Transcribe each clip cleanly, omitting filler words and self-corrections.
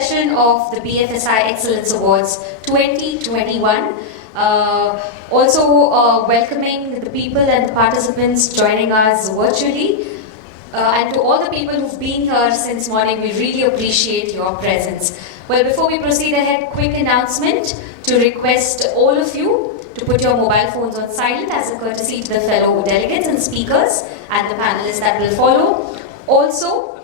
Session of the BFSI Excellence Awards 2021. Welcoming the people and the participants joining us virtually. And to all the people who've been here since morning, we really appreciate your presence. Well, before we proceed ahead, quick announcement to request all of you to put your mobile phones on silent as a courtesy to the fellow delegates and speakers and the panelists that will follow. Also,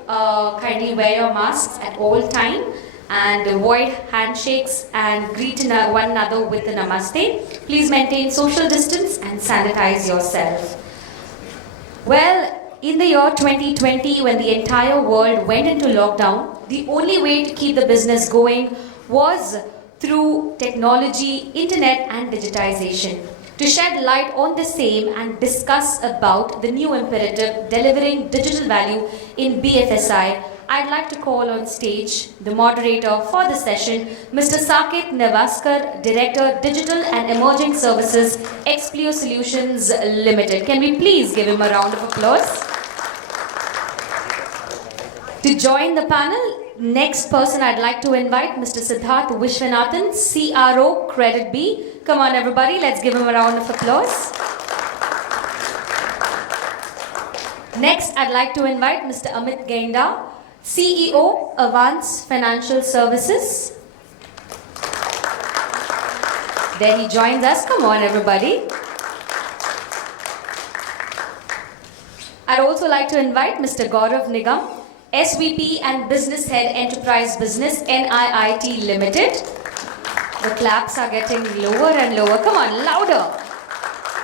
kindly wear your masks at all time and avoid handshakes and greet one another with a namaste. Please maintain social distance and sanitize yourself. Well, in the year 2020, when the entire world went into lockdown, the only way to keep the business going was through technology, internet and digitization. To shed light on the same and discuss about the new imperative delivering digital value in BFSI, I'd like to call on stage the moderator for the session, Mr. Saket Newaskar, Director, Digital and Emerging Services, Expleo Solutions Limited. Can we please give him a round of applause? To join the panel, next person I'd like to invite Mr. Siddhartha Vishwanathan, CRO, KreditBee. Come on everybody, let's give him a round of applause. Next, I'd like to invite Mr. Amit Gainda, CEO, Avanse Financial Services. There he joins us. Come on everybody. I'd also like to invite Mr. Gaurav Nigam, SVP and Business Head Enterprise Business, NIIT Limited. The claps are getting lower and lower. Come on, louder.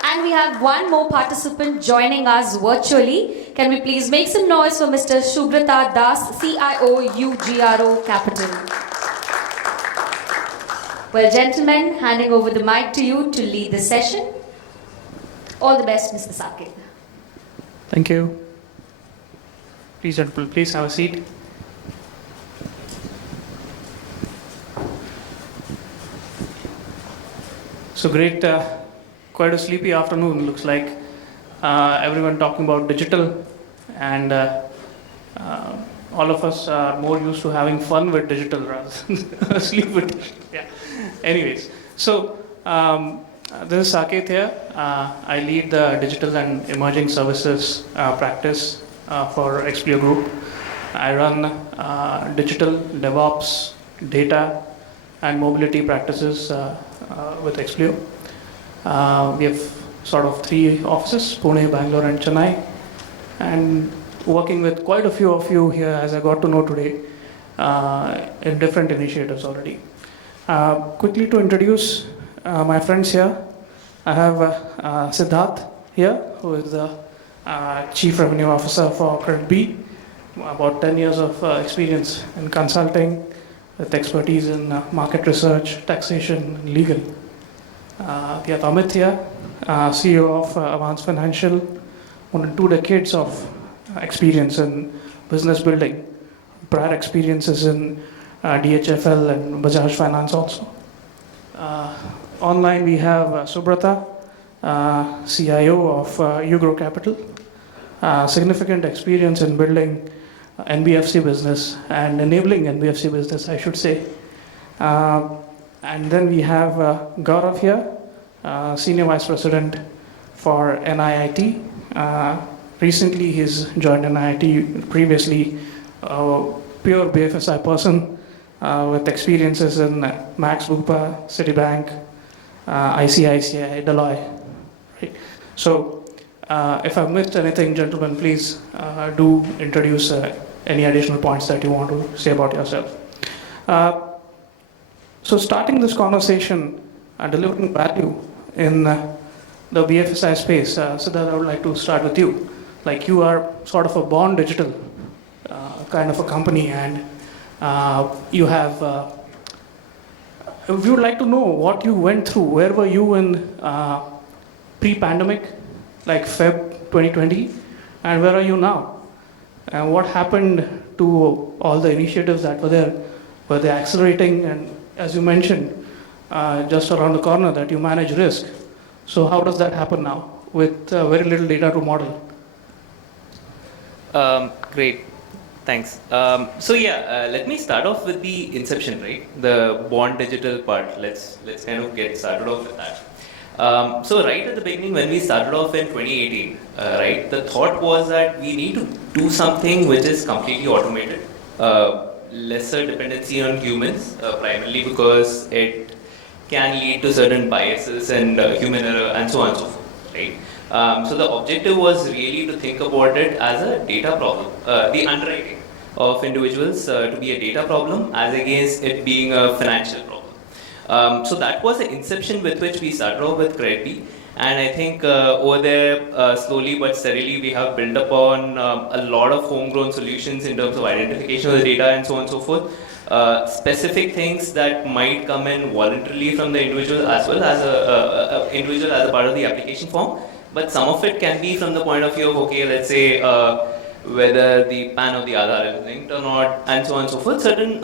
And we have one more participant joining us virtually. Can we please make some noise for Mr. Subrata Das, CIO, Ugro Capital. Well, gentlemen, handing over the mic to you to lead the session. All the best, Mr. Saket. Thank you. Please, gentlemen, please have a seat. So great, quite a sleepy afternoon looks like. Everyone talking about digital, and all of us are more used to having fun with digital rather than sleep with digital. Yeah. Anyways, so this is Saket here. I lead the digital and emerging services practice for Expleo Group. I run digital, DevOps, data, and mobility practices with Expleo. We have sort of 3 offices, Pune, Bangalore and Chennai, and working with quite a few of you here as I got to know today in different initiatives already. Quickly to introduce my friends here, I have Siddhartha here, who is the Chief Revenue Officer for KreditBee, about 10 years of experience in consulting with expertise in market research, taxation, and legal. We have Amit here, CEO of Avanse Financial, more than 2 decades of experience in business building, prior experiences in DHFL and Bajaj Finance also. Online we have Subrata, CIO of Ugro Capital, significant experience in building NBFC business and enabling NBFC business, I should say. And then we have Gaurav here, Senior Vice President for NIIT. Recently he's joined NIIT, previously pure BFSI person with experiences in Max Bupa, Citibank, ICICI, Deloitte. Right? So if I've missed anything, gentlemen, please do introduce any additional points that you want to say about yourself. So starting this conversation, delivering value in the BFSI space, Siddhartha, I would like to start with you. Like, you are sort of a born digital kind of a company, and you have, we would like to know what you went through. Where were you in pre-pandemic, like Feb 2020, and where are you now? And what happened to all the initiatives that were there? Were they accelerating? And as you mentioned, just around the corner, that you manage risk. So how does that happen now with very little data to model? Great. Thanks. Let me start off with the inception, right? The born digital part. Let's kind of get started off with that. So right at the beginning, when we started off in 2018, right, the thought was that we need to do something which is completely automated, lesser dependency on humans, primarily because it can lead to certain biases and human error and so on and so forth, right? So the objective was really to think about it as a data problem, the underwriting of individuals to be a data problem as against it being a financial problem. So that was the inception with which we started off with KreditBee. And I think over there, slowly but steadily, we have built upon a lot of homegrown solutions in terms of identification of the data and so on and so forth. Specific things that might come in voluntarily from the individual as well as a individual as a part of the application form. But some of it can be from the point of view of, okay, let's say, whether the PAN or the Aadhaar is linked or not, and so on and so forth. Certain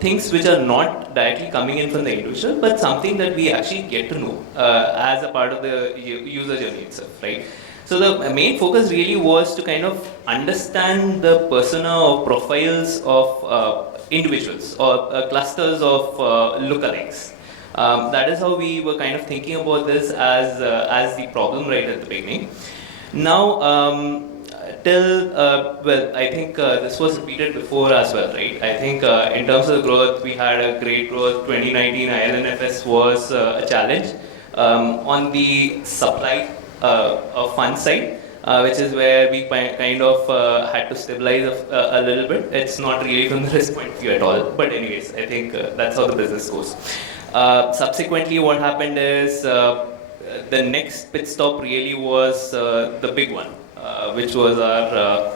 things which are not directly coming in from the individual, but something that we actually get to know as a part of the user journey itself, right? So the main focus really was to kind of understand the persona or profiles of individuals or clusters of lookalikes. That is how we were kind of thinking about this as the problem right at the beginning. Now, I think this was repeated before as well, right? I think in terms of the growth, we had a great growth. 2019 ILNFS was a challenge. On the supply of fund side, which is where we kind of had to stabilize a little bit. It's not really from the risk point of view at all. But anyways, I think that's how the business goes. Subsequently, what happened is the next pit stop really was the big one, which was our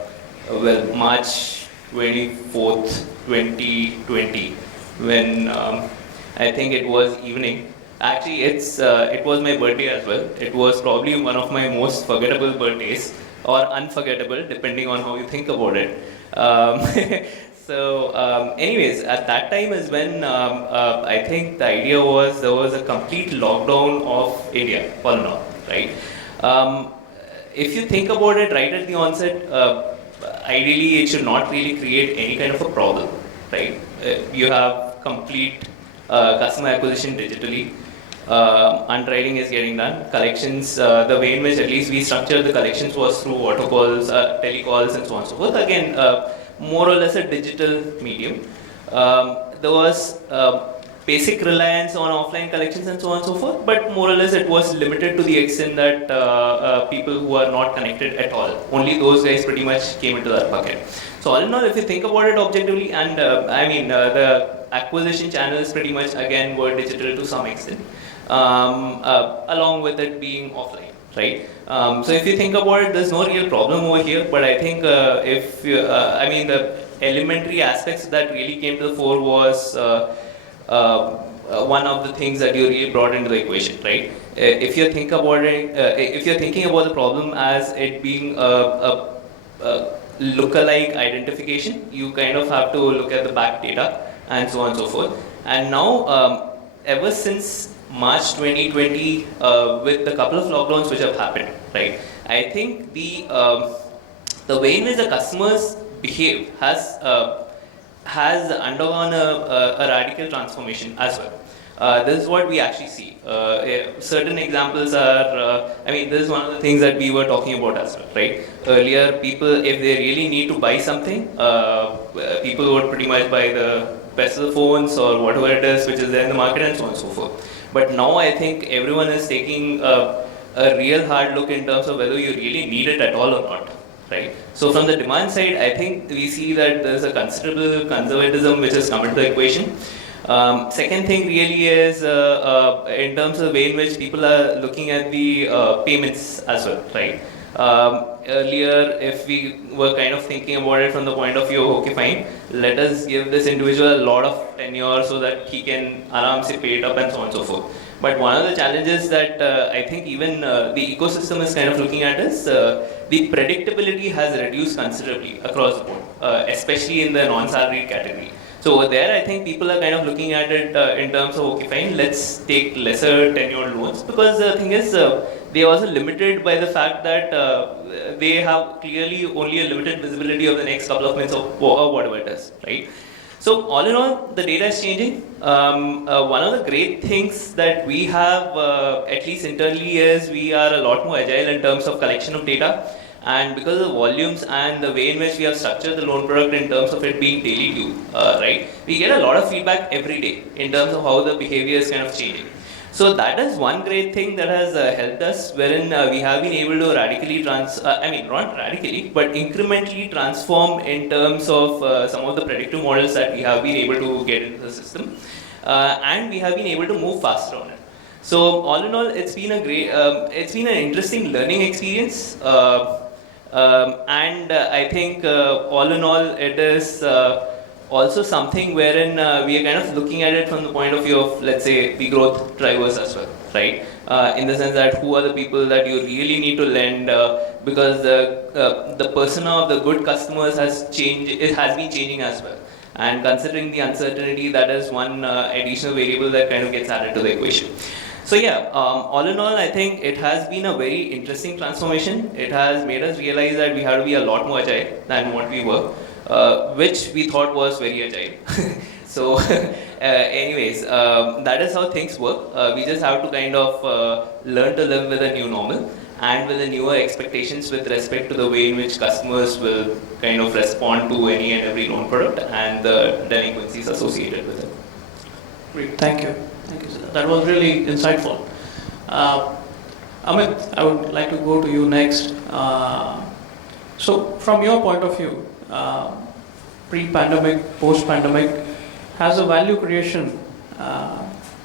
March 24th, 2020, when I think it was evening. Actually, it was my birthday as well. It was probably one of my most forgettable birthdays, or unforgettable, depending on how you think about it. Anyways, at that time is when I think the idea was there was a complete lockdown of India, all in all, right? If you think about it right at the onset, ideally it should not really create any kind of a problem, right? You have complete customer acquisition digitally. Underwriting is getting done. Collections, the way in which at least we structured the collections was through auto calls, telecalls, and so on and so forth. Again, more or less a digital medium. There was basic reliance on offline collections and so on and so forth, but more or less it was limited to the extent that people who are not connected at all, only those guys pretty much came into that bucket. So all in all, if you think about it objectively, and the acquisition channels pretty much again were digital to some extent, along with it being offline, right? So if you think about it, there's no real problem over here, but I think the elementary aspects that really came to the fore was one of the things that you really brought into the equation, right? If you think about it, if you're thinking about the problem as it being a lookalike identification, you kind of have to look at the back data and so on and so forth. And now, ever since March 2020, with the couple of lockdowns which have happened, right? I think the way in which the customers behave has undergone a radical transformation as well. This is what we actually see. Certain examples are, this is one of the things that we were talking about as well, right? Earlier, people, if they really need to buy something, people would pretty much buy the best of the phones or whatever it is which is there in the market and so on and so forth. But now I think everyone is taking a real hard look in terms of whether you really need it at all or not. Right? So from the demand side, I think we see that there's a considerable conservatism which has come into the equation. Second thing really is in terms of the way in which people are looking at the payments as well, right? Earlier, if we were kind of thinking about it from the point of view, okay, fine, let us give this individual a lot of tenure so that he can aramse pay it up and so on and so forth. But one of the challenges that I think even the ecosystem is kind of looking at is the predictability has reduced considerably across the board, especially in the non-salaried category. So over there, I think people are kind of looking at it in terms of, okay, fine, let's take lesser tenured loans, because the thing is, they are also limited by the fact that they have clearly only a limited visibility of the next couple of minutes or whatever it is, right? So all in all, the data is changing. One of the great things that we have, at least internally, is we are a lot more agile in terms of collection of data. And because of the volumes and the way in which we have structured the loan product in terms of it being daily due, right, we get a lot of feedback every day in terms of how the behavior is kind of changing. So that is one great thing that has helped us, wherein we have been able to radically not radically, but incrementally transform in terms of some of the predictive models that we have been able to get into the system, and we have been able to move faster on it. So all in all, it's been a great, it's been an interesting learning experience, and I think all in all, it is. Also something wherein we are kind of looking at it from the point of view of, let's say, the growth drivers as well, right? In the sense that who are the people that you really need to lend, because the persona of the good customers has changed, it has been changing as well. And considering the uncertainty, that is one additional variable that kind of gets added to the equation. So yeah, all in all, I think it has been a very interesting transformation. It has made us realize that we have to be a lot more agile than what we were. Which we thought was very agile. So, anyways, that is how things work. We just have to kind of learn to live with a new normal and with the newer expectations with respect to the way in which customers will kind of respond to any and every loan product and the delinquencies associated with it. Great, thank you. Thank you, sir. That was really insightful. Amit, I would like to go to you next. So, from your point of view, pre-pandemic, post-pandemic, has the value creation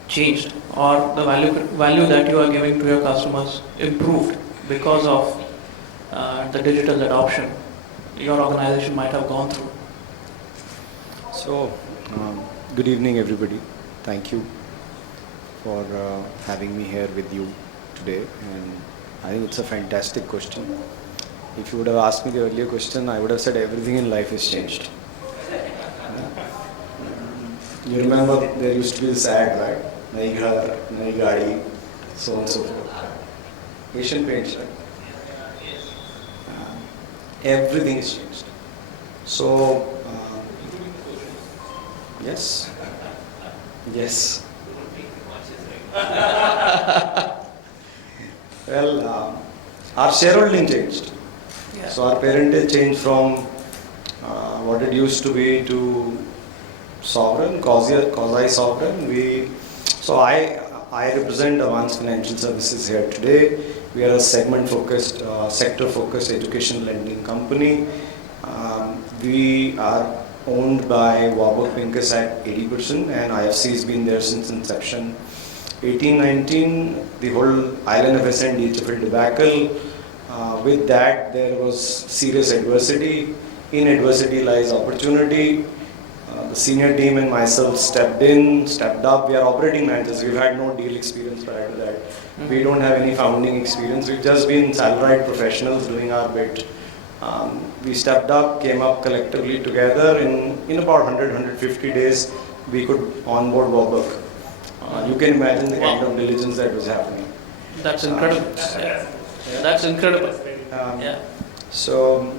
changed, or the value that you are giving to your customers improved because of the digital adoption your organization might have gone through? So, good evening, everybody. Thank you for having me here with you today, and I think it's a fantastic question. If you would have asked me the earlier question, I would have said everything in life has changed. You remember there used to be this ad, right? Nayi ghar, nayi gaadi, so on and so forth. Asian Paints, right? Everything has changed. So, yes. Yes. Well, our shareholding changed. Yeah. So our parentage changed from what it used to be to sovereign, quasi-sovereign. So I represent Avanse Financial Services here today. We are a segment-focused, sector-focused education lending company. We are owned by Warburg Pincus at 80%, and IFC has been there since inception. 1819, the whole IL&FS and DHFL debacle. With that, there was serious adversity. In adversity lies opportunity. The senior team and myself stepped up. We are operating managers. We've had no deal experience prior to that. We don't have any founding experience. We've just been salaried professionals doing our bit. We stepped up, came up collectively together. In about 100-150 days, we could onboard Warburg. You can imagine the kind of diligence that was happening. That's incredible. That's incredible. So,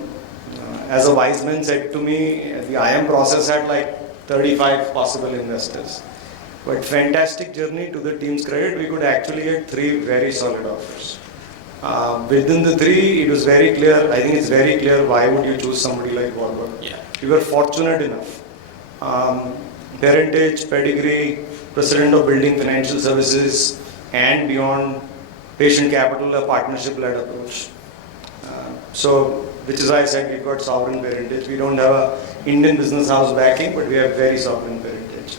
as a wise man said to me, the IM process had like 35 possible investors. But fantastic journey, to the team's credit, we could actually get 3 very solid offers. Within the 3, it was very clear, I think it's very clear why would you choose somebody like Warburg. Yeah. We were fortunate enough. Parentage, pedigree, president of building financial services, and beyond, patient capital, a partnership-led approach. So, which is why I said we've got sovereign parentage. We don't have a Indian business house backing, but we have very sovereign parentage.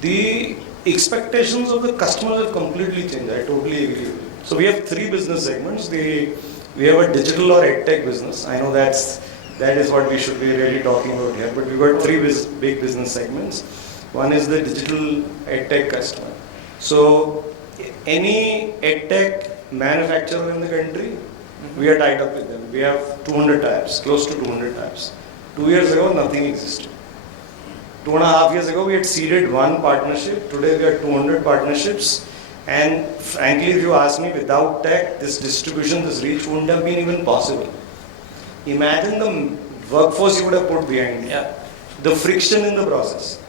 The expectations of the customers have completely changed. I totally agree with you. So we have 3 business segments. We have a digital or edtech business. I know that is what we should be really talking about here. But we've got 3 big business segments. One is the digital edtech customer. So any edtech manufacturer in the country, we are tied up with them. We have 200 ties, close to 200 ties. 2 years ago, nothing existed. 2.5 years ago, we had seeded 1 partnership. Today, we have 200 partnerships. And frankly, if you ask me, without tech, this distribution, this reach wouldn't have been even possible. Imagine the workforce you would have put behind it. Yeah. The friction in the process.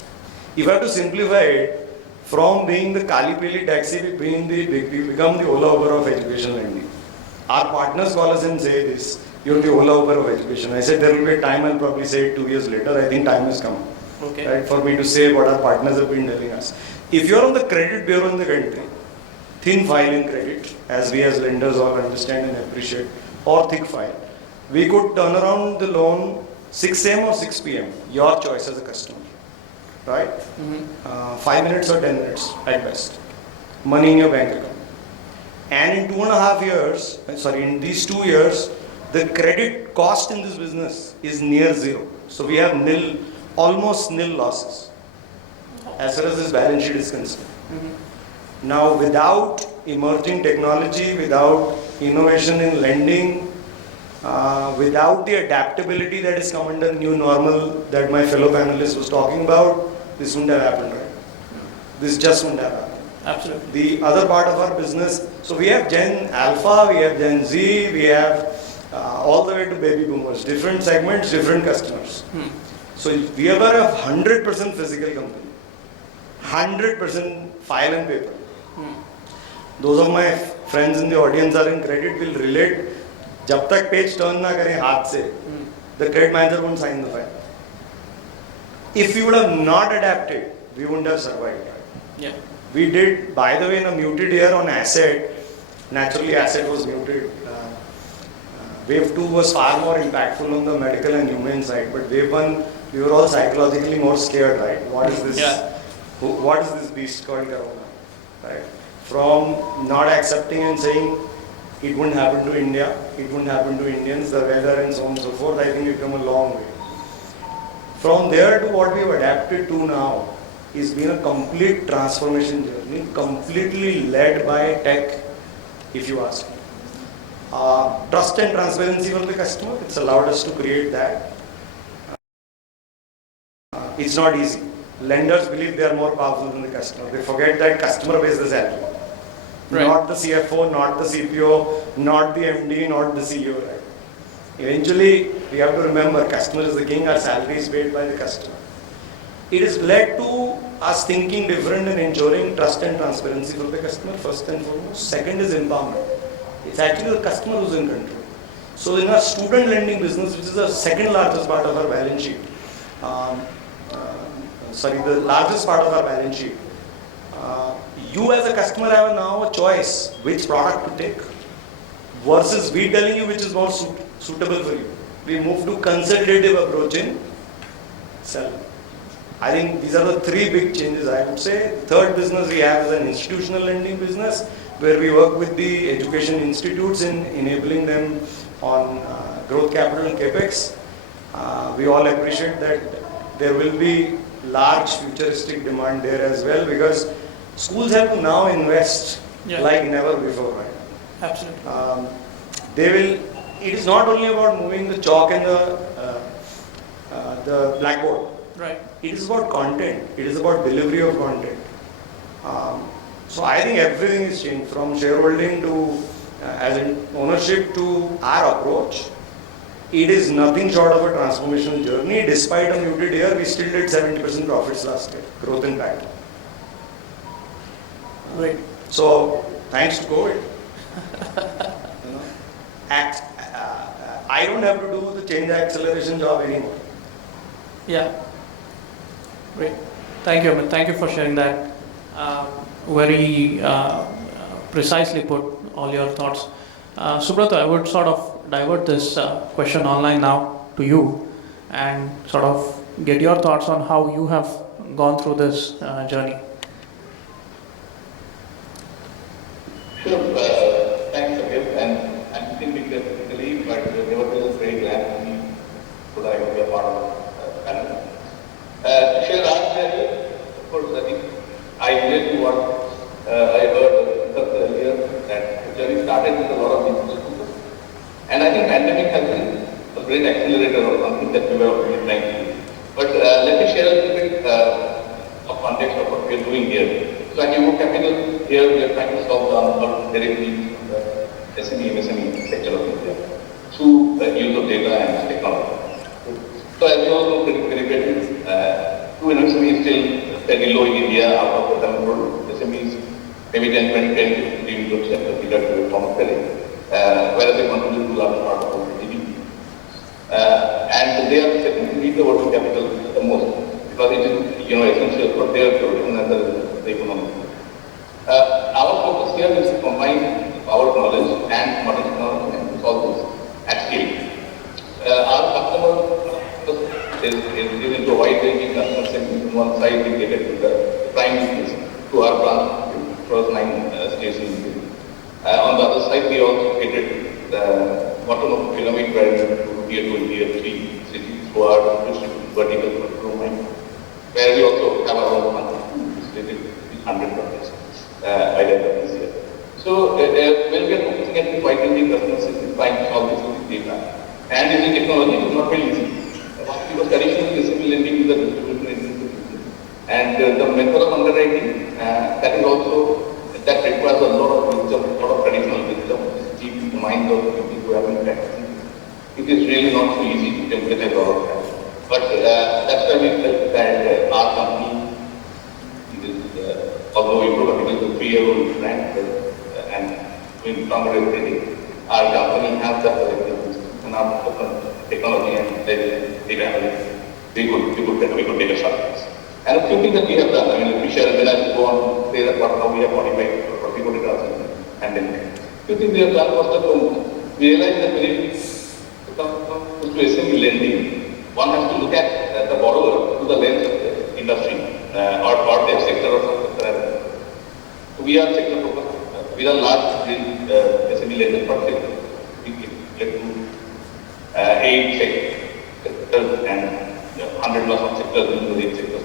If I have to simplify it, from being the Kali Pili taxi, we become the Ola Uber of education lending. Our partners call us and say this, you're the Ola Uber of education. I said there will be a time, I'll probably say it 2 years later. I think time has come. Okay. Right, for me to say what our partners have been telling us. If you're on the credit bureau in the country, thin file in credit, as we as lenders all understand and appreciate, or thick file, we could turn around the loan 6 a.m. or 6 p.m. Your choice as a customer, right? 5 minutes or 10 minutes at best. Money in your bank account. And in 2.5 years, in these 2 years, the credit cost in this business is near zero. So we have almost nil losses as far as this balance sheet is concerned. Now, without emerging technology, without innovation in lending, without the adaptability that is come under new normal that my fellow panelist was talking about, this wouldn't have happened, right? This just wouldn't have happened. Absolutely. The other part of our business, so we have Gen Alpha, we have Gen Z, we have all the way to baby boomers, different segments, different customers. So we are a 100% physical company, 100% file and paper. Those of my friends in the audience are in credit will relate. जब तक page turn ना करें हाथ से, the credit manager won't sign the file. If we would have not adapted, we wouldn't have survived. Yeah. We did, by the way, in a muted year on asset. Naturally, asset was muted. Wave 2 was far more impactful on the medical and human side, but Wave 1, we were all psychologically more scared, right? What is this? Yeah. What is this beast called Corona? Right? From not accepting and saying it wouldn't happen to India, it wouldn't happen to Indians, the weather and so on and so forth, I think we've come a long way. From there to what we've adapted to now is been a complete transformation journey, completely led by tech, if you ask me. Trust and transparency for the customer, it's allowed us to create that. It's not easy. Lenders believe they are more powerful than the customer. They forget that customer pays the salary. Right. Not the CFO, not the CPO, not the MD, not the CEO. Right? Eventually, we have to remember customer is the king, our salary is paid by the customer. It has led to us thinking different and ensuring trust and transparency for the customer, first and foremost. Second is empowerment. It's actually the customer who's in control. So in our student lending business, which is the second largest part of our balance sheet, the largest part of our balance sheet, you as a customer have now a choice which product to take versus we telling you which is more suitable for you. We move to consultative approach in selling. I think these are the three big changes I would say. Third business we have is an institutional lending business where we work with the education institutes in enabling them on growth capital and capex. We all appreciate that there will be large futuristic demand there as well because schools have to now invest like never before, right? Absolutely. It is not only about moving the chalk and the blackboard. Right. It is about content. It is about delivery of content. So I think everything is changed from shareholding to as in ownership to our approach. It is nothing short of a transformational journey. Despite a muted year, we still did 70% profits last year. Growth in PAT. Right. So thanks to COVID, I don't have to do the change acceleration job anymore. Yeah. Great. Thank you, Amit. Thank you for sharing that. Very precisely put all your thoughts. Subrata, I would sort of divert this question online now to you and sort of get your thoughts on how you have gone through this journey. Sure. Thanks, Saket. And I'm thinking physically, but nevertheless very glad to be so that I can be a part of the panel. To share our journey, of course, I think I relate to what I heard earlier, that the journey started with a lot of business. And I think pandemic has been a great accelerator of something that we were trying to do. But let me share a little bit of context of what we are doing here. So at Ugro Capital, here we are trying to solve the unsolved directly in the SME, MSME sector of India through the use of data and technology. So as you all know, credit to MSME is still fairly low in India. Out of the SMEs, maybe 10, 20, 10, 15% considered form of credit, whereas they contribute to a large part of the GDP. And they are second to need the working capital the most because it is essential for their production and the economy. Our focus here is to combine our knowledge and modern technology and to solve this at scale. Our customer is into a wide ranging customer segment. On one side, we cater to the prime business, to our branch, across 9 states in India. On the other side, we also cater to the bottom of the pyramid, where to tier 2 and tier 3 cities who are vertical procurement, where we also have our own 100 projects by the end of this year. So when we are focusing at the wide ranging customer segment, trying to solve this with data and using technology, it is not very easy. Because traditionally, SME lending is a distribution lending, and the method of underwriting that is also that requires a lot of wisdom, a lot of traditional wisdom, deep in the minds of people who have been practicing. It is really not so easy to implement all of that. But that's why we felt that our company, although Ugro is a 3-year-old brand and doing stronger every day, our company has that and our technology and data analytics, we could take a shot at this. And a few things that we have done, I mean, we share, when I go on say that how we have modified for people to and then a few things we have done. First of all, we realized that when it comes to SME lending, one has to look at the borrower through the lens of the industry or their sector or sector. So we are sector focused. We are large SME lenders per sector. We get to 8 sectors and 100 plus of sectors in the 8 sectors.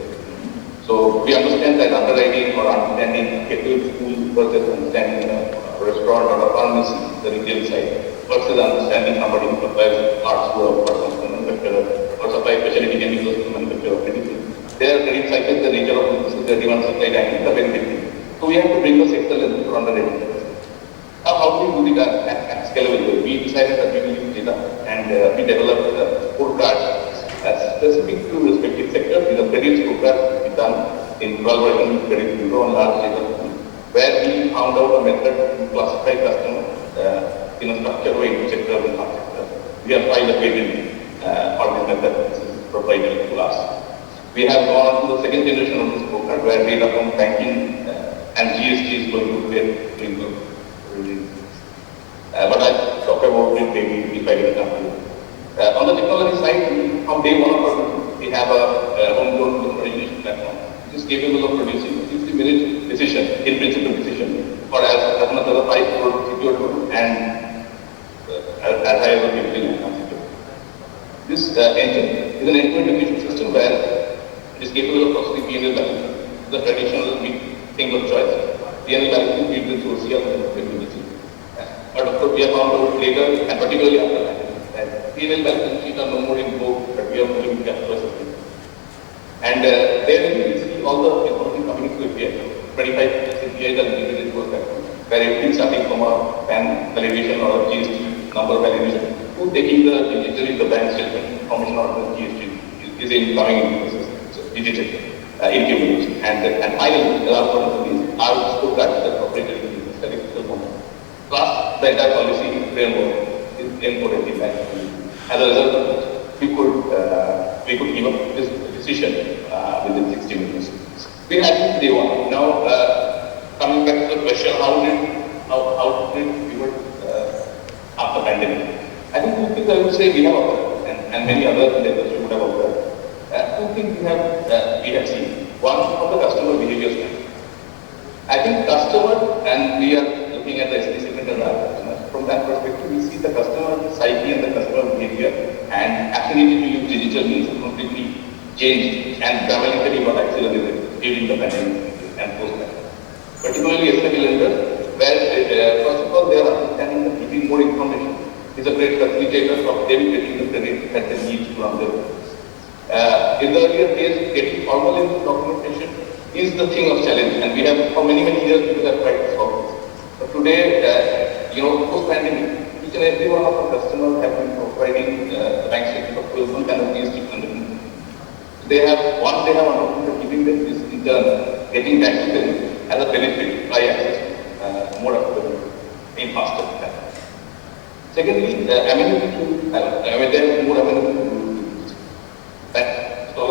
So we understand that underwriting or understanding capital school versus understanding a restaurant or a pharmacy, the retail side, versus understanding somebody who supplies arts to a person manufacturer or supplies specialty chemicals to manufacturer of medicine. Their credit cycle, the nature of business, their demand supply dynamics are very different. So we have to bring the sector level for underwriting. Now how do we do it at scalable way? We decided that we will use data and we developed a scorecard specific to respective sectors. These are credit scorecards we done in collaboration with KreditBee on large data, where we found out a method to classify customers in a structured way into sectors and subsectors. We have filed a patent for this method. This is proprietary to us. We have gone on to the second generation of this scorecard, where data from banking and GST is going to get cleaned. But I'll talk about it maybe if I get a company. On the technology side, from day one of our we have a homegrown loan origination platform, which is capable of producing a 60-minute decision, in principle decision, for as much as a 5 crore secured loan and as high as a 15 unsecured. This engine is an end-to-end efficient system where it is capable of processing P&L balance, the traditional thing of choice. P&L balance is built into OCR and regulatory. But of course, we have found out later, and particularly after that, P&L balance sheet are no more in vogue, but we are moving cash flow system. And there we see all the technology coming into API. 25 APIs are integrated into a platform, where everything starting from a PAN validation or a GST number validation to taking the bank statement information or the GST is coming into the system. So digital increments. And finally, the last one is our scorecard, the proprietary statistical model. Plus the entire policy framework is encoded in that. As a result of which, we could give up this decision within 60 minutes. We had this day one. Now, coming back to the question, how did we work after pandemic? I think two things I would say we have observed, and many other lenders would have observed. Two things we have seen. One, from the customer behavior standpoint. I think customer, and we are looking at the SME segment as our customer. From that perspective, we see the customer psyche and the customer behavior and affinity to use digital means completely changed and dramatically got accelerated during the pandemic and post-pandemic. Particularly SME lenders, where first of all they are understanding that giving more information is a great facilitator of them getting the credit that they need to run their business. In the earlier days, getting formal in documentation is the thing of challenge, and we have for many years we have tried to solve this. But today, post-pandemic, each and every one of our customers have been providing the bank statement of 12 kind of these different. They have understood that giving them this in turn, getting back to them as a benefit by access more affordable in faster time. Secondly, amenity to there is more amenity to that to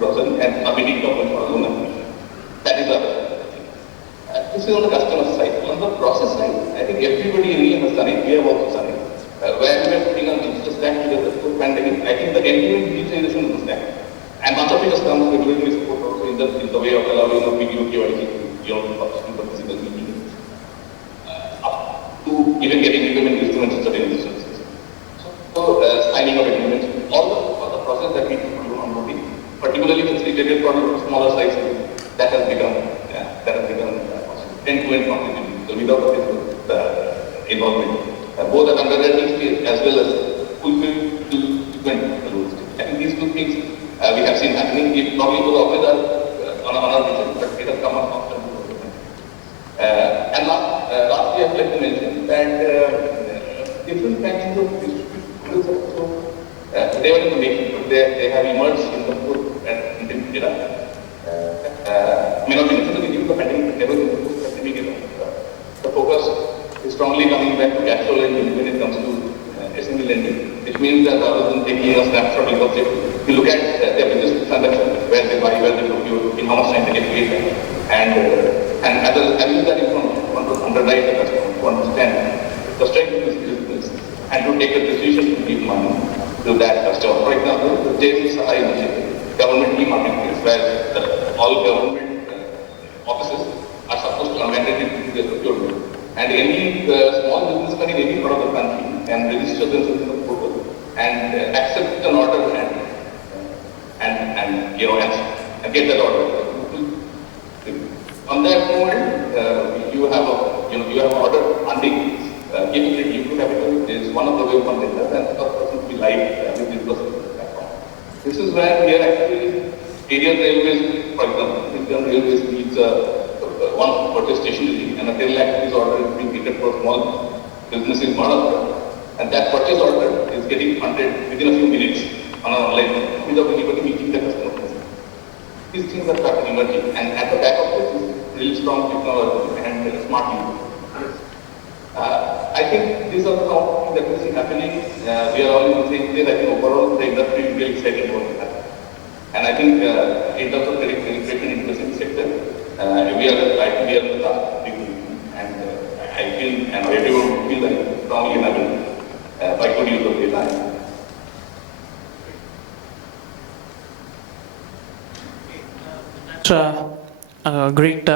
process and submitting documents for loan application. That is our this is on the customer side. On the process side, I think everybody really has done it. We have also done it. Where we are putting on digital stack together for pandemic, I think the end-to-end digitalization of the stack. And much of it has come with regulatory support also in the way of allowing a video KYC to the physical meeting. Up to even getting agreement instruments in certain instances. So, signing of agreements, all the process that we do on onboarding, particularly facilitated for smaller size, that has become end-to-end possibility. So without the involvement, both at underwriting stage as well as fulfillment of the rules. I think these two things we have seen happening. It probably was always on our vision, but it has come up often. And lastly, I would like to mention that different kinds of distributed so they were in the making, but they have emerged in the food and in the era. May not be necessarily due to the pandemic, but never in the post-pandemic era. The focus is strongly coming back to cash flow lending when it comes to SME lending, which means that rather than taking a snapshot because you look at their business transaction, where they buy, where they procure, in how much time they get paid, and use that information to underwrite the customer, to understand the strength of this business, and to take a decision to give money to that customer. For example, the BFSI initiative, government e-marketplace, where all government offices are supposed to mandate their procurement. And any small businessman in any part of the country can register themselves in the portal and accept an order and get that order. On that moment, you have an order funding capability. Ugro Capital is one of the way funded, and the first person to be live with this platform. This is where we are actually Indian Railways, for example, Indian Railways needs one purchase stationery and a 10 lakh rupees order is being given for small businesses in Maharashtra, and that purchase order is getting funded within a few minutes on an online without anybody meeting the customer. These things are starting emerging, and at the back of this is really strong technology and smart use. I think these are the things that we see happening. We are all in the same place. I think overall the industry is really excited about that. And I think in terms of credit penetration in the sector, we are the last big group, and I feel and everyone would feel like strongly enabled by good use of data. A great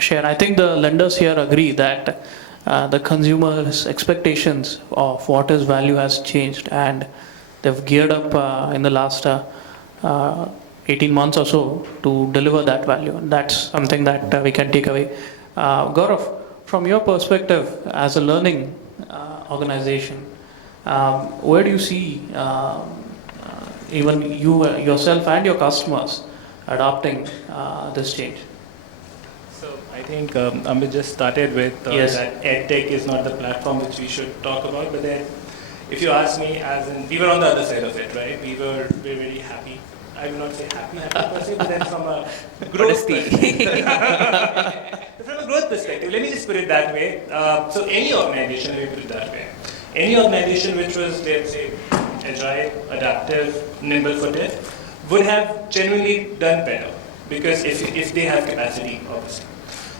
share. I think the lenders here agree that the consumers' expectations of what is value has changed, and they've geared up in the last 18 months or so to deliver that value. And that's something that we can take away. Gaurav, from your perspective as a learning organization, where do you see even you yourself and your customers adopting this change? So I think Amit just started with Yes. that EdTech is not the platform which we should talk about, but then if you ask me, as in, we were on the other side of it, right? We were very happy. I will not say happy per se, but then from a growth perspective. From a growth perspective, let me just put it that way. So any organization, let me put it that way. Any organization which was, let's say, agile, adaptive, nimble-footed, would have genuinely done better, because if they have capacity, obviously.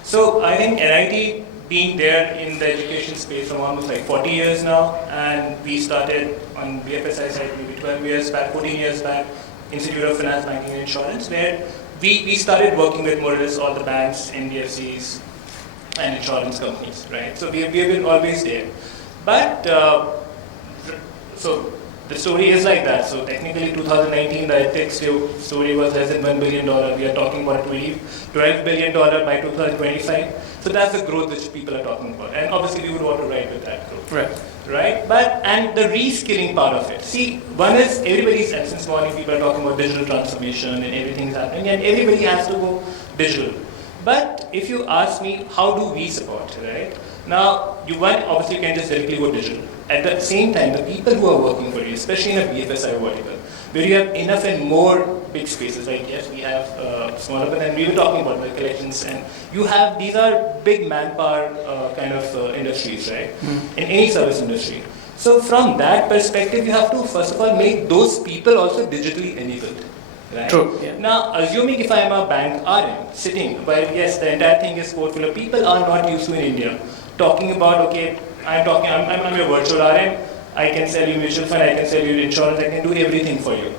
So I think NIIT being there in the education space for almost like 40 years now, and we started on BFSI side maybe 12 years back, 14 years back, Institute of Finance, Banking and Insurance, where we started working with more or less all the banks, NBFCs, and insurance companies, right? So we have been always there. But, so the story is like that. So technically 2019, the EdTech story was less than $1 billion. We are talking about $12 billion by 2025. So that's the growth which people are talking about. And obviously we would want to ride with that growth. Right. right? And the reskilling part of it. See, one is everybody's, and since morning people are talking about digital transformation and everything's happening, and everybody has to go digital. But if you ask me, how do we support, right? Now, obviously you can just directly go digital. At the same time, the people who are working for you, especially in a BFSI vertical, where you have enough and more big spaces, like yes, we have smaller, but then we were talking about the collections, and these are big manpower kind of industries, right? In any service industry. So from that perspective, you have to first of all make those people also digitally enabled. Right? True. Yeah. Now, assuming if I am a bank RM sitting, while yes, the entire thing is portfolio, people are not used to in India talking about, okay, I'm your virtual RM, I can sell you mutual fund, I can sell you insurance, I can do everything for you.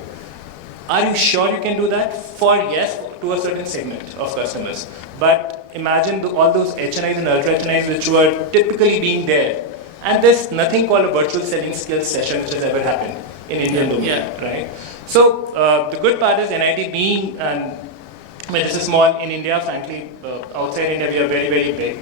Are you sure you can do that? Yes, to a certain segment of customers. But imagine all those HNIs and ultra HNIs which were typically being there. And there's nothing called a virtual selling skills session which has ever happened in Indian domain, right? So the good part is NIIT being, and when this is small in India, frankly, outside India we are very, very big,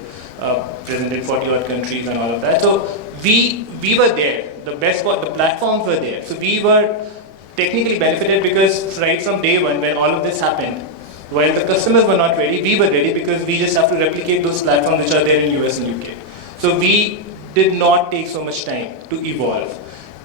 present in 40 odd countries and all of that. So we were there, the best part, the platforms were there. So we were technically benefited because right from day one when all of this happened, while the customers were not ready, we were ready because we just have to replicate those platforms which are there in US and UK. So we did not take so much time to evolve.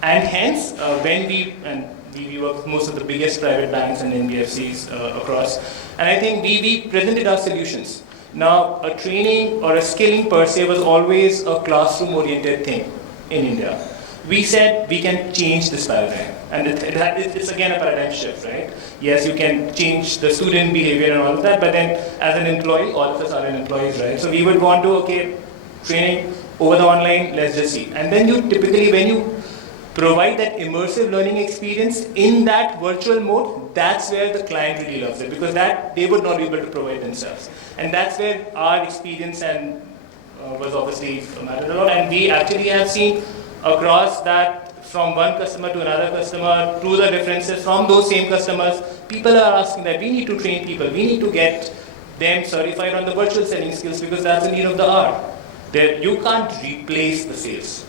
And hence, when we work with most of the biggest private banks and NBFCs across, and I think we presented our solutions. Now, a training or a skilling per se was always a classroom-oriented thing in India. We said we can change this paradigm, and it's again a paradigm shift, right? Yes, you can change the student behavior and all of that, but then as an employee, all of us are employees, right? So we would want to, okay, training over the online, let's just see. And then you typically, when you provide that immersive learning experience in that virtual mode, that's where the client really loves it, because that they would not be able to provide themselves. And that's where our experience and was obviously mattered a lot. And we actually have seen across that from one customer to another customer, through the references from those same customers, people are asking that we need to train people, we need to get them certified on the virtual selling skills because that's the need of the hour. You can't replace the sales.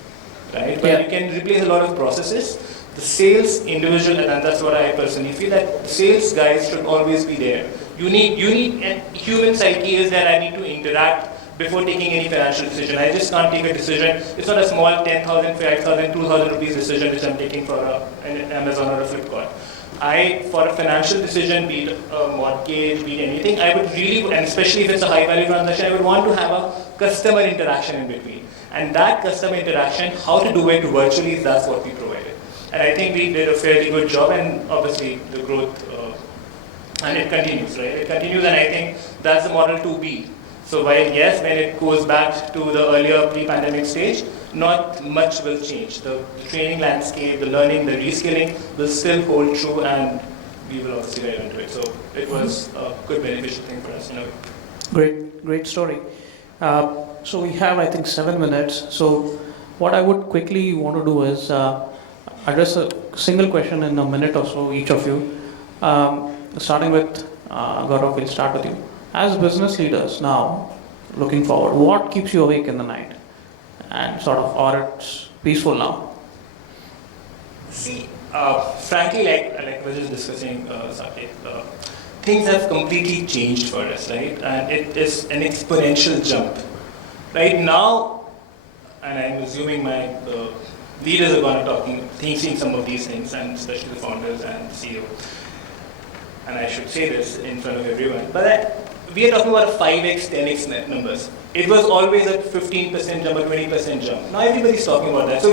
Right? But you can replace a lot of processes. The sales individual, and that's what I personally feel, that the sales guys should always be there. You need, and human psyche is that I need to interact before taking any financial decision. I just can't take a decision. It's not a small 10,000, 5,000, 2,000 rupees decision which I'm taking for an Amazon or a Flipkart. For a financial decision, be it a mortgage, be it anything, I would really, and especially if it's a high value transaction, I would want to have a customer interaction in between. And that customer interaction, how to do it virtually, that's what we provided. And I think we did a fairly good job, and obviously the growth, and it continues, right? It continues, and I think that's the model to be. So while yes, when it goes back to the earlier pre-pandemic stage, not much will change. The training landscape, the learning, the reskilling will still hold true, and we will obviously get into it. So it was a good beneficial thing for us in a way. Great story. So we have, I think, 7 minutes. So what I would quickly want to do is address a single question in a minute or so, each of you. Starting with Gaurav, we'll start with you. As business leaders now, looking forward, what keeps you awake in the night? And or it's peaceful now? See, frankly, like we were just discussing, Saket, things have completely changed for us, right? And it is an exponential jump. Right now, and I'm assuming my leaders are going to seeing some of these things, and especially the founders and the CEO. And I should say this in front of everyone, but we are talking about 5x, 10x net numbers. It was always a 15% jump, a 20% jump. Now everybody's talking about that. So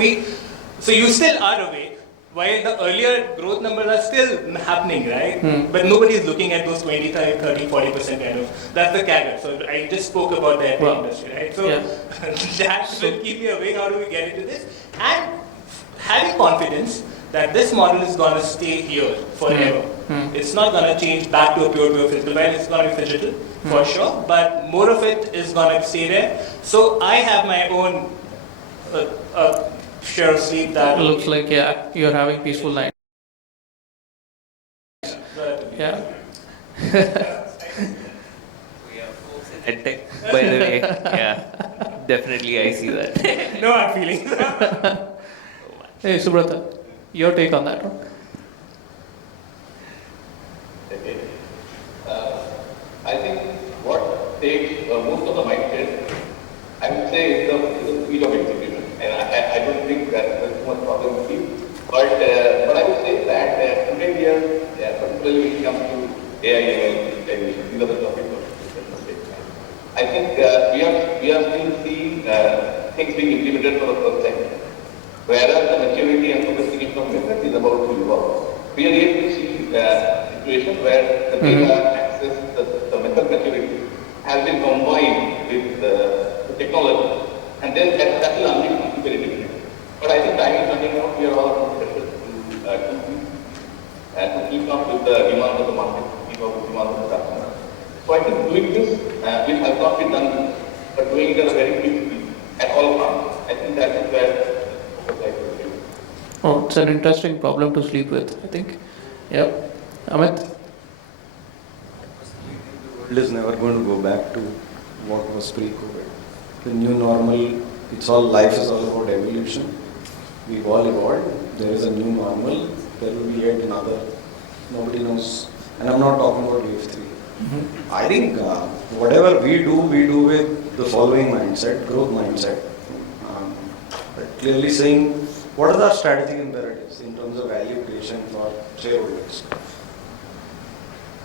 you still are awake, while the earlier growth numbers are still happening, right? But nobody is looking at those 25, 30, 40% kind of. That's the CAGR. So I just spoke about the industry, right? So that will keep me awake. How do we get into this? And having confidence that this model is going to stay here forever. It's not going to change back to a pure physical. Well, it's going to be digital for sure, but more of it is going to stay there. So I have my own share of sleep that looks like you're having peaceful night. Yeah. We are folks in EdTech, by the way. Yeah, definitely I see that. No hard feelings. Hey, Subrata, your take on that one? Okay. I think what takes most of the mindset, I would say, is the speed of execution. And I don't think there's too much problem with it. But I would say that today we are, particularly when it comes to AI, ML, digitization, these are the topics of discussion. I think we are still seeing things being implemented for the first time, whereas the maturity and sophistication of method is about to evolve. We are able to see situation where the data access, the method maturity has been combined with the technology, and then that will unleash something very different. But I think time is running out. We are all under pressure to keep up with the demand of the market, keep up with the demand of the customer. So I think doing this, which has not been done, but doing it at a very quick speed at all fronts, I think that is where the focus lies. Oh, it's an interesting problem to sleep with, I think. Yep. Amit? The world is never going to go back to what was pre-COVID. The new normal, life is all about evolution. We've all evolved. There is a new normal. There will be yet another. Nobody knows. And I'm not talking about wave 3. I think whatever we do with the following mindset, growth mindset. But clearly saying, what are our strategic imperatives in terms of value creation for shareholders?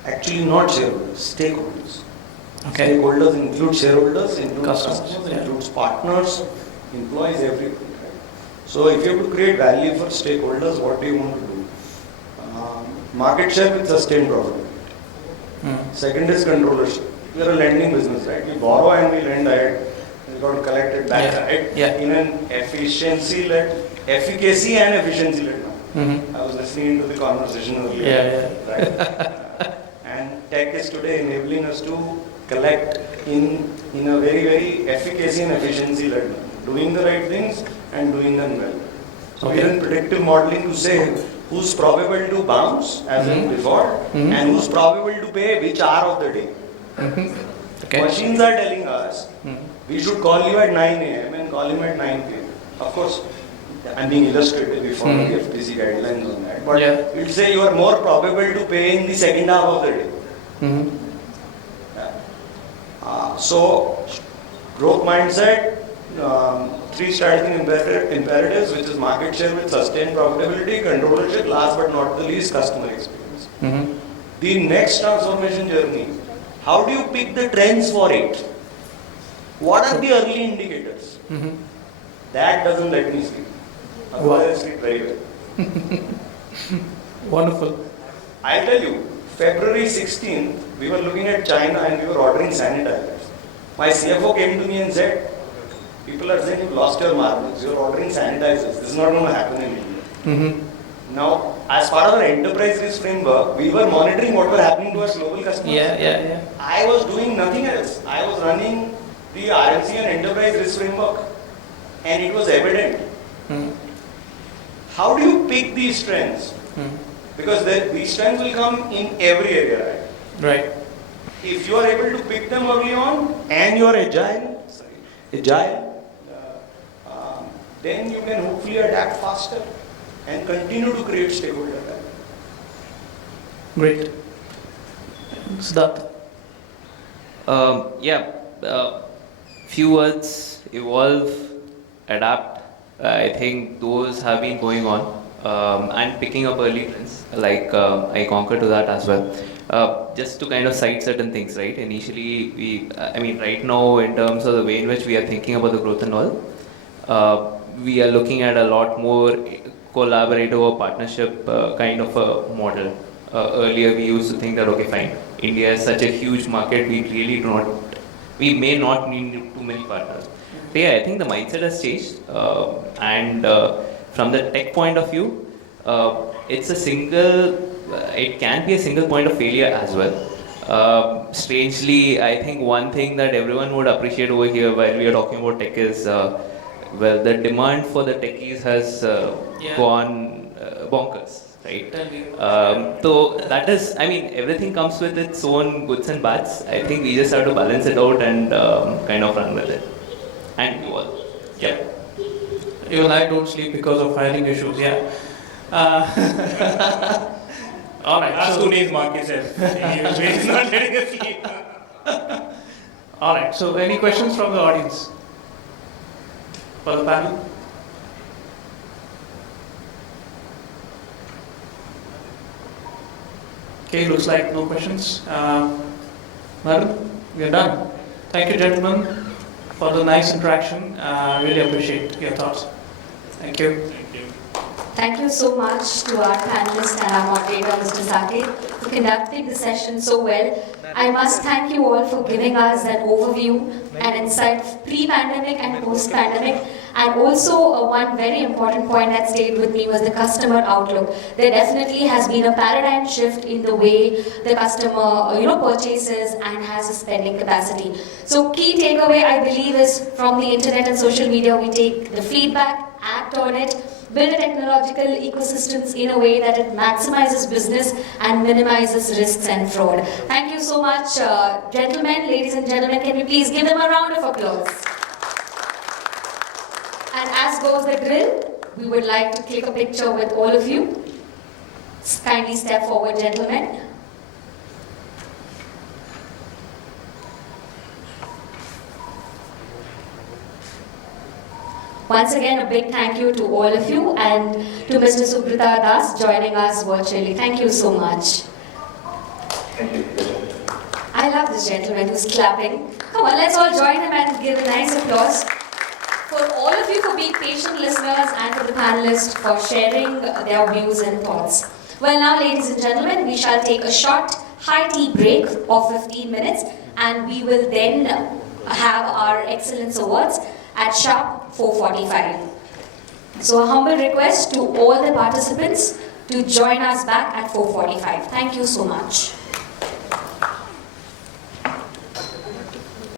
Actually, not shareholders, stakeholders. Okay. Stakeholders include shareholders, include Customers, customers, yeah. includes partners, employees, everyone. Right? So if you have to create value for stakeholders, what do you want to do? Market share with sustained profitability. Second is controllership. We are a lending business, right? We borrow and we lend ahead. We got to collect it back, right? Yeah. In an efficacy and efficiency-led manner. I was listening to the conversation earlier. Right? And tech is today enabling us to collect in a very, very efficacy and efficiency-led manner. Doing the right things and doing them well. So we are in predictive modeling to say who's probable to bounce as in before and who's probable to pay which hour of the day. Okay. Machines are telling us we should call you at 9 a.m. and call him at 9 p.m. Of course, I'm being illustrated, we follow the FTC guidelines on that. But it will say you are more probable to pay in the second half of the day. So, growth mindset, 3 strategic imperatives, which is market share with sustained profitability, controllership, last but not the least, customer experience. The next transformation journey, how do you pick the trends for it? What are the early indicators? That doesn't let me sleep. Otherwise, I sleep very well. Wonderful. I'll tell you, February 16th, we were looking at China and we were ordering sanitizers. My CFO came to me and said, people are saying you lost your marbles, you're ordering sanitizers. This is not going to happen in India. Now, as part of our enterprise risk framework, we were monitoring what were happening to our global customers. I was doing nothing else. I was running the RMC and enterprise risk framework. And it was evident. How do you pick these trends? Because these trends will come in every area, Right. If you are able to pick them early on and you are agile, then you can hopefully adapt faster and continue to create stakeholder value. Great. Siddhartha. Few words: evolve, adapt. I think those have been going on, and picking up early trends. Like I concur to that as well. Just to kind of cite certain things, right? Initially, right now, in terms of the way in which we are thinking about the growth and all, we are looking at a lot more collaborative or partnership kind of a model. Earlier, we used to think that, okay, fine, India is such a huge market, we may not need too many partners. So yeah, I think the mindset has changed, and from the tech point of view, it can be a single point of failure as well. Strangely, I think one thing that everyone would appreciate over here while we are talking about tech is, the demand for the techies has gone bonkers, right? So that is, everything comes with its own goods and bads. I think we just have to balance it out and kind of run with it. And you all. Even I don't sleep because of hiring issues. Yeah. All right. Last so- 2 days, Marcus said he's not letting us sleep. All right. So, any questions from the audience for the panel? Okay, looks like no questions. Madam, we are done. Thank you, gentlemen, for the nice interaction. Really appreciate your thoughts. Thank you. Thank you. Thank you so much to our panelists and our moderator, Mr. Saket, for conducting the session so well. I must thank you all for giving us an overview and insight of pre-pandemic and post-pandemic. And also one very important point that stayed with me was the customer outlook. There definitely has been a paradigm shift in the way the customer purchases and has a spending capacity. So key takeaway I believe is from the internet and social media, we take the feedback, act on it, build a technological ecosystems in a way that it maximizes business and minimizes risks and fraud. Thank you so much, gentlemen, ladies and gentlemen. Can we please give them a round of applause? And as goes the drill, we would like to click a picture with all of you. Kindly step forward, gentlemen. Once again, a big thank you to all of you and to Mr. Subrata Das joining us virtually. Thank you so much. Thank you. I love this gentleman who's clapping. Come on, let's all join him and give a nice applause for all of you for being patient listeners and for the panelists for sharing their views and thoughts. Well, now, ladies and gentlemen, we shall take a short high tea break of 15 minutes and we will then have our Excellence Awards at sharp 4:45. So a humble request to all the participants to join us back at 4:45. Thank you so much.